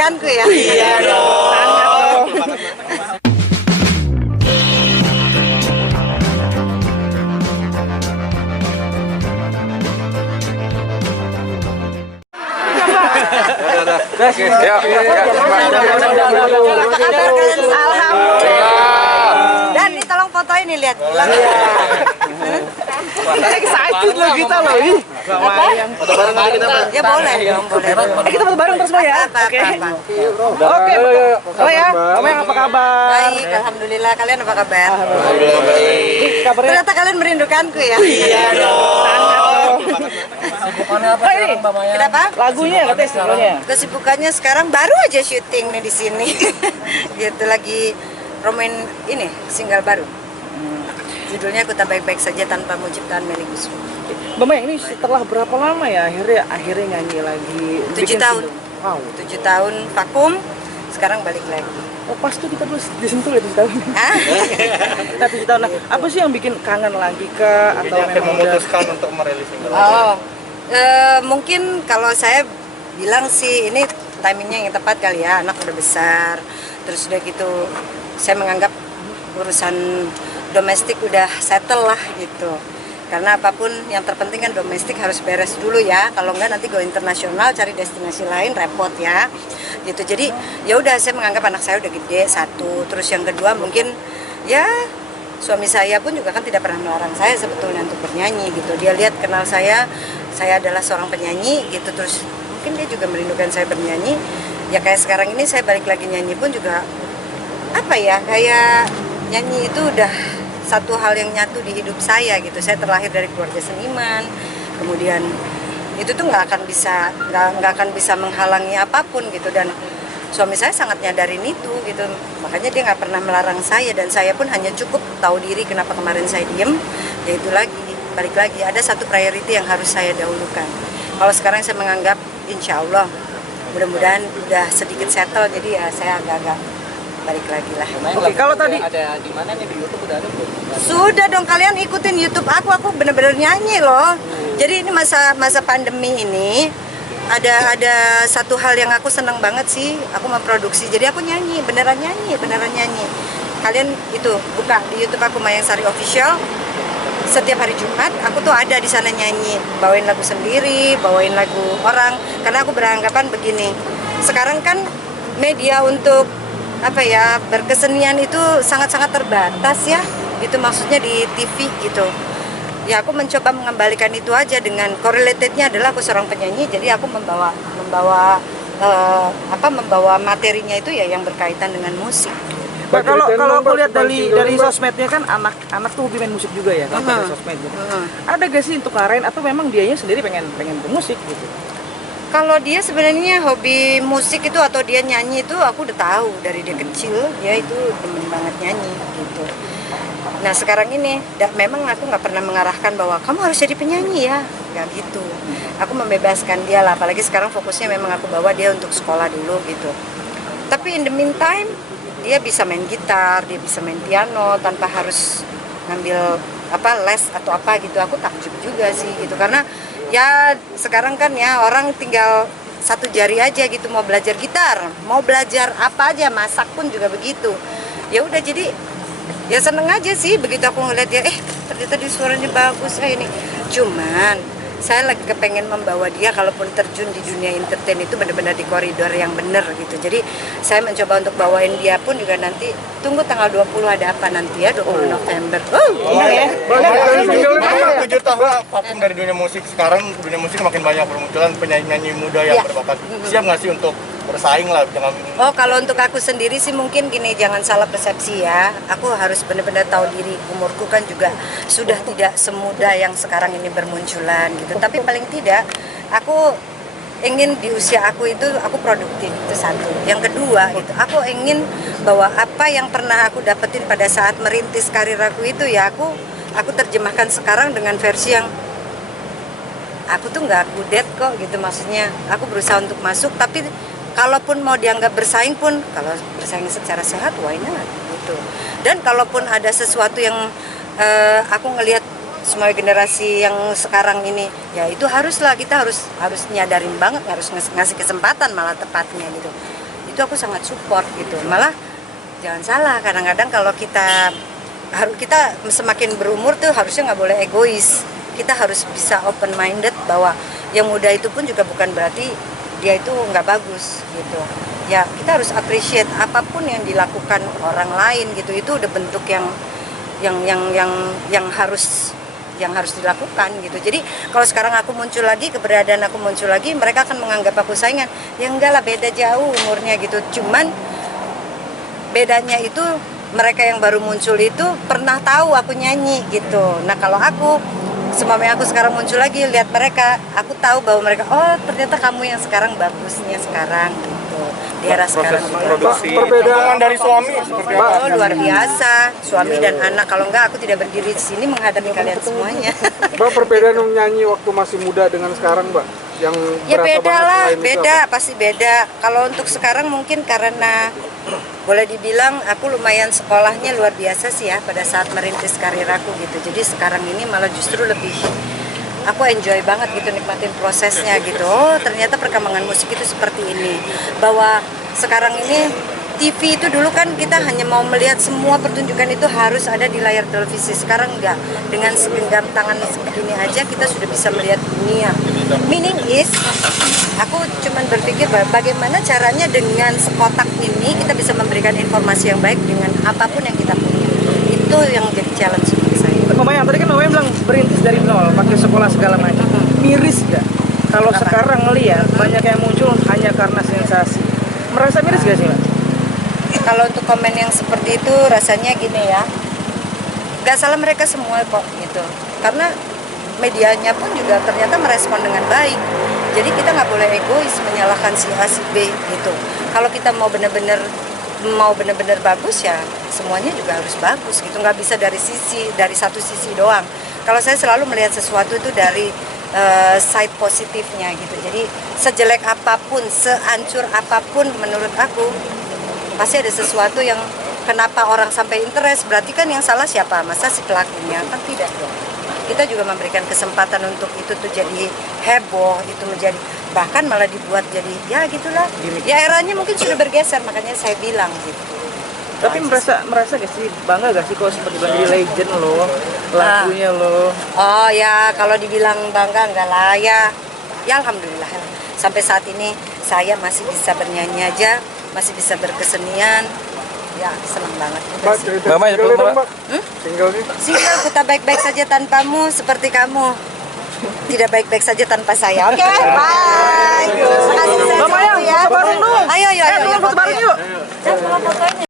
merindukanku ya. Iya dong. Apa kabar kalian? Alhamdulillah. Dan ini tolong foto ini lihat. Excited loh kita loh. Foto bareng nanti kita. Ya boleh dong, boleh. Kita foto bareng terus ya. Oke. Oke. Oh ya. Kamu yang apa kabar? Baik, alhamdulillah. Kalian apa kabar? Alhamdulillah baik. Kabarnya Ternyata kalian merindukanku ya. Iya dong. apa ini? Kenapa? Lagunya katanya singlenya. Kesibukannya sekarang baru aja syuting nih di sini. Gitu lagi promoin ini single baru. Judulnya Ku Tak Baik-Baik Saja Tanpa Menciptakan Melly Guslo. Mbak Maya, ini setelah berapa lama ya akhirnya nyanyi lagi? 7 bikin tahun. single? Wow. 7 tahun vakum, sekarang balik lagi. Oh pas tuh kita dulu disentuh ya 7 tahun. Ah, Nah 7 tahun. Nah, apa sih yang bikin kangen lagi ke atau Yang memang udah memutuskan untuk merilis single. oh, mungkin kalau saya bilang sih ini timingnya yang tepat kali ya, anak udah besar, terus udah gitu saya menganggap urusan domestik udah settle lah gitu. Karena apapun yang terpenting kan domestik harus beres dulu ya. Kalau enggak nanti go internasional cari destinasi lain repot ya. Gitu. Jadi ya udah saya menganggap anak saya udah gede satu. Terus yang kedua mungkin ya suami saya pun juga kan tidak pernah melarang saya sebetulnya untuk bernyanyi gitu. Dia lihat kenal saya adalah seorang penyanyi gitu. Terus mungkin dia juga merindukan saya bernyanyi. Ya kayak sekarang ini saya balik lagi nyanyi pun juga apa ya, kayak nyanyi itu udah satu hal yang nyatu di hidup saya gitu. Saya terlahir dari keluarga seniman, kemudian itu tuh nggak akan bisa menghalangi apapun gitu. Dan suami saya sangat nyadarin itu gitu, makanya dia nggak pernah melarang saya, dan saya pun hanya cukup tahu diri kenapa kemarin saya diem. Yaitu lagi balik lagi ada satu priority yang harus saya dahulukan. Kalau sekarang saya menganggap insya Allah mudah-mudahan udah sedikit settle, jadi ya saya agak-agak balik lagi lah. Oke, kalau tadi ada di mana nih, di YouTube udah ada belum? Sudah dong, kalian ikutin YouTube aku bener-bener nyanyi loh. Jadi ini masa pandemi ini ada satu hal yang aku seneng banget sih, aku memproduksi. Jadi aku nyanyi, beneran nyanyi. Kalian itu buka di YouTube aku Mayang Sari Official. Setiap hari Jumat aku tuh ada di sana nyanyi, bawain lagu sendiri, bawain lagu orang. Karena aku beranggapan begini, sekarang kan media untuk apa ya, berkesenian itu sangat-sangat terbatas ya. Itu maksudnya di TV gitu. Ya aku mencoba mengembalikan itu aja, dengan correlatednya adalah aku seorang penyanyi, jadi aku membawa materinya itu ya yang berkaitan dengan musik. Nah, kalau aku lihat dari sosmednya kan anak tuh hobi main musik juga ya, kalau dari sosmed gitu. Ada gak sih untuk Karen atau memang dianya sendiri pengen bermusik gitu? Kalau dia sebenarnya hobi musik itu atau dia nyanyi itu aku udah tahu dari dia kecil, dia itu demen banget nyanyi gitu. Nah sekarang ini memang aku nggak pernah mengarahkan bahwa kamu harus jadi penyanyi ya, nggak gitu. Aku membebaskan dia lah, apalagi sekarang fokusnya memang aku bawa dia untuk sekolah dulu gitu. Tapi in the meantime dia bisa main gitar, dia bisa main piano tanpa harus ngambil les atau apa gitu. Aku takjub juga sih gitu, karena ya sekarang kan ya orang tinggal satu jari aja gitu, mau belajar gitar, mau belajar apa aja, masak pun juga begitu. Ya udah, jadi ya seneng aja sih begitu aku ngeliat dia, ternyata dia suaranya bagus ini. Cuman saya lagi kepengen membawa dia, kalaupun terjun di dunia entertain itu benar-benar di koridor yang benar gitu. Jadi saya mencoba untuk bawain dia pun juga nanti, tunggu tanggal 20 ada apa nanti ya, 20 November. Boleh. 7 tahun vakum dari dunia musik, sekarang dunia musik makin banyak bermunculan penyanyi-penyanyi muda yang berbakat. Siap nggak sih untuk bersaing lah dengan... Oh, kalau untuk aku sendiri sih mungkin gini, jangan salah persepsi ya. Aku harus benar-benar tahu diri, umurku kan juga sudah tidak semuda yang sekarang ini bermunculan gitu. Tapi paling tidak aku ingin di usia aku itu aku produktif, itu satu. Yang kedua gitu, aku ingin bahwa apa yang pernah aku dapetin pada saat merintis karir aku itu ya aku terjemahkan sekarang dengan versi yang aku tuh nggak kudet kok gitu. Maksudnya aku berusaha untuk masuk, tapi kalaupun mau dianggap bersaing pun, kalau bersaing secara sehat, why not gitu. Dan kalaupun ada sesuatu yang aku ngelihat semua generasi yang sekarang ini, ya itu kita harus nyadarin banget, harus ngasih kesempatan malah tepatnya gitu. itu aku sangat support gitu. Malah jangan salah, kadang-kadang kalau kita semakin berumur tuh harusnya nggak boleh egois. Kita harus bisa open minded bahwa yang muda itu pun juga bukan berarti dia itu nggak bagus gitu. Ya kita harus appreciate apapun yang dilakukan orang lain gitu. Itu udah bentuk yang harus dilakukan gitu. Jadi kalau sekarang aku muncul lagi, keberadaan aku muncul lagi, mereka akan menganggap aku saingan. Ya enggak lah, beda jauh umurnya gitu. Cuman bedanya itu mereka yang baru muncul itu pernah tahu aku nyanyi gitu. Nah kalau aku, semamanya aku sekarang muncul lagi, lihat mereka, aku tahu bahwa mereka, oh ternyata kamu yang sekarang bagusnya sekarang gitu. Di era sekarang Produksi perbedaan dari suami seperti apa? Oh luar biasa, suami dan anak. Kalau enggak aku tidak berdiri di sini menghadapi kalian semuanya. Mbak, perbedaan nyanyi waktu masih muda dengan sekarang, Mbak? Yang Ya berasa beda banget lah, selain itu beda, apa? pasti beda. Kalau untuk sekarang mungkin karena boleh dibilang aku lumayan sekolahnya luar biasa sih ya pada saat merintis karir aku gitu. Jadi sekarang ini malah justru lebih aku enjoy banget gitu nikmatin prosesnya gitu. Oh ternyata perkembangan musik itu seperti ini. Bahwa sekarang ini TV itu dulu kan kita hanya mau melihat semua pertunjukan itu harus ada di layar televisi. Sekarang enggak. Dengan segenggam tangan segini aja kita sudah bisa melihat dunia. Meaning is, aku cuman berpikir bagaimana caranya dengan sekotak ini kita bisa memberikan informasi yang baik dengan apapun yang kita punya. Itu yang jadi challenge bagi saya. Mamanya tadi kan mamanya bilang berintis dari nol, pakai sekolah segala macam. Miris gak? Kalau sekarang ngeliat banyak yang muncul hanya karena sensasi. Merasa miris gak sih, Mbak? Kalau untuk komen yang seperti itu rasanya gini ya, gak salah mereka semua kok gitu. Karena medianya pun juga ternyata merespon dengan baik. Jadi kita nggak boleh egois menyalahkan si A si B gitu. Kalau kita mau benar-benar bagus ya semuanya juga harus bagus gitu. Nggak bisa dari satu sisi doang. Kalau saya selalu melihat sesuatu itu dari side positifnya gitu. Jadi sejelek apapun, sehancur apapun menurut aku pasti ada sesuatu yang kenapa orang sampai interest, berarti kan yang salah siapa? Masa si pelakunya? Kan tidak dong. Kita juga memberikan kesempatan untuk itu tuh jadi heboh, itu menjadi bahkan malah dibuat jadi ya gitulah. Ya eranya mungkin sudah bergeser, makanya saya bilang gitu. Tapi merasa gak sih, bangga gak sih kok seperti bilang jadi legend loh, lagunya loh. Oh ya, kalau dibilang bangga enggak lah ya. Ya alhamdulillah. Sampai saat ini saya masih bisa bernyanyi aja, masih bisa berkesenian. Ya senang banget. Mbak, cerita single dong, Mbak. Singlenya? Single kita baik-baik saja tanpamu seperti kamu tidak baik-baik saja tanpa saya. Oke, bye. Makasih Mamanya, ya. foto bareng dong. Ayo. Foto bareng yuk. Fotonya.